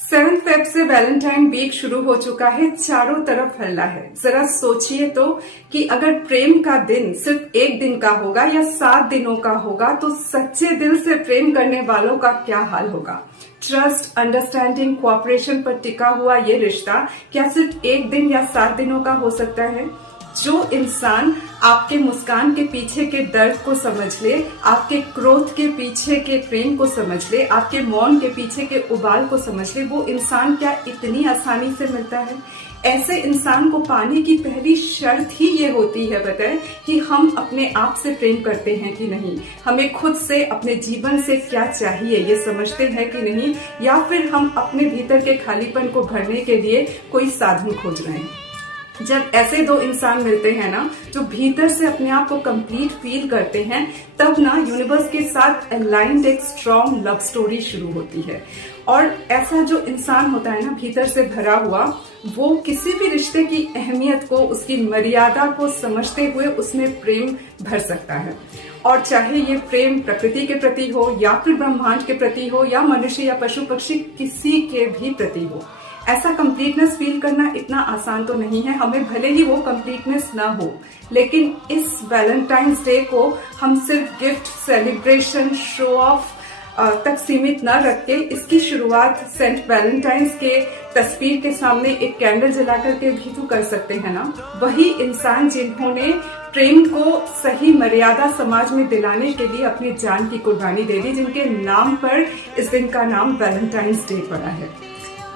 7 Feb से Valentine week शुरू हो चुका है, चारों तरफ हल्ला है। जरा सोचिए तो कि अगर प्रेम का दिन सिर्फ एक दिन का होगा या 7 दिनों का होगा तो सच्चे दिल से प्रेम करने वालों का क्या हाल होगा। ट्रस्ट, अंडरस्टैंडिंग, कोऑपरेशन पर टिका हुआ ये रिश्ता क्या सिर्फ एक दिन या 7 दिनों का हो सकता है? जो इंसान आपके मुस्कान के पीछे के दर्द को समझ ले, आपके क्रोध के पीछे के प्रेम को समझ ले, आपके मौन के पीछे के उबाल को समझ ले, वो इंसान क्या इतनी आसानी से मिलता है? ऐसे इंसान को पाने की पहली शर्त ही ये होती है, बताए, कि हम अपने आप से प्रेम करते हैं कि नहीं, हमें खुद से, अपने जीवन से क्या चाहिए ये समझते हैं कि नहीं, या फिर हम अपने भीतर के खालीपन को भरने के लिए कोई साधन खोज रहे हैं। जब ऐसे दो इंसान मिलते हैं ना, जो भीतर से अपने आप को कंप्लीट फील करते हैं, तब ना यूनिवर्स के साथ अलाइंड एक स्ट्रॉन्ग लव स्टोरी शुरू होती है। और ऐसा जो इंसान होता है ना, भीतर से भरा हुआ, वो किसी भी रिश्ते की अहमियत को, उसकी मर्यादा को समझते हुए उसमें प्रेम भर सकता है। और चाहे ये प्रेम प्रकृति के प्रति हो, या फिर ब्रह्मांड के प्रति हो, या मनुष्य या पशु पक्षी किसी के भी प्रति हो, ऐसा कंप्लीटनेस फील करना इतना आसान तो नहीं है। हमें भले ही वो कंप्लीटनेस ना हो, लेकिन इस वैलेंटाइंस डे को हम सिर्फ गिफ्ट, सेलिब्रेशन, शो ऑफ तक सीमित न रख के इसकी शुरुआत सेंट वैलेंटाइंस के तस्वीर के सामने एक कैंडल जला करके भी तो कर सकते हैं ना। वही इंसान जिन्होंने प्रेम को सही मर्यादा समाज में दिलाने के लिए अपनी जान की कुर्बानी दे दी, जिनके नाम पर इस दिन का नाम वैलेंटाइंस डे पड़ा है।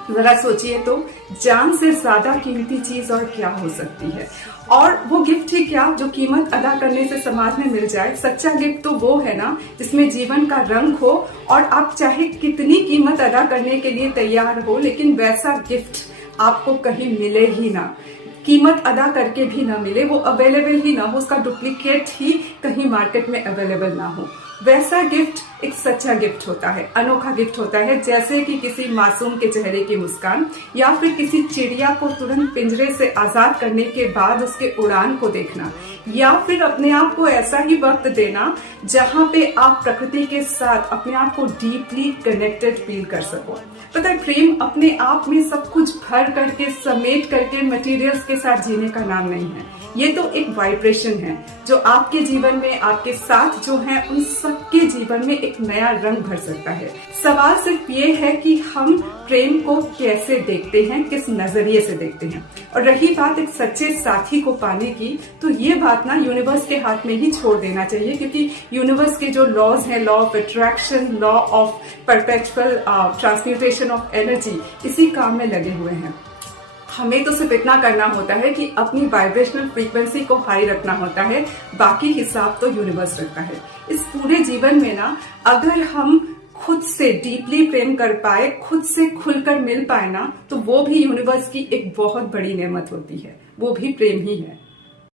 जरा सोचिए तो, जान से ज्यादा कीमती चीज और क्या हो सकती है। और वो गिफ्ट ही क्या जो कीमत अदा करने से समाज में मिल जाए। सच्चा गिफ्ट तो वो है ना जिसमें जीवन का रंग हो, और आप चाहे कितनी कीमत अदा करने के लिए तैयार हो, लेकिन वैसा गिफ्ट आपको कहीं मिले ही ना, कीमत अदा करके भी ना मिले, वो अवेलेबल ही ना हो, उसका डुप्लीकेट ही कहीं मार्केट में अवेलेबल ना हो। वैसा गिफ्ट एक सच्चा गिफ्ट होता है, अनोखा गिफ्ट होता है, जैसे कि किसी मासूम के चेहरे की मुस्कान, या फिर किसी चिड़िया को तुरंत पिंजरे से आजाद करने के बाद उसके उड़ान को देखना, या फिर अपने आप को ऐसा ही वक्त देना जहां पे आप प्रकृति के साथ अपने आप को डीपली कनेक्टेड फील कर सको। पता है, प्रेम अपने आप में सब कुछ भर करके, समेट करके, मटेरियल्स के साथ जीने का नाम नहीं है। ये तो एक वाइब्रेशन है जो आपके जीवन में, आपके साथ जो है, उन सबके जीवन में एक नया रंग भर सकता है। सवाल सिर्फ ये है कि हम प्रेम को कैसे देखते हैं, किस नजरिए से देखते हैं। और रही बात एक सच्चे साथी को पाने की, तो ये बात ना यूनिवर्स के हाथ में ही छोड़ देना चाहिए, क्योंकि यूनिवर्स के जो लॉज हैं, law of attraction, law of perpetual transmutation of energy, इसी काम में लगे हुए हैं। हमें तो सिर्फ इतना करना होता है कि अपनी वाइब्रेशनल फ्रीक्वेंसी को हाई रखना होता है, बाकी हिसाब तो यूनिवर्स रखता है। इस पूरे जीवन में ना, अगर हम खुद से डीपली प्रेम कर पाए, खुद से खुलकर मिल पाए ना, तो वो भी यूनिवर्स की एक बहुत बड़ी नेमत होती है, वो भी प्रेम ही है।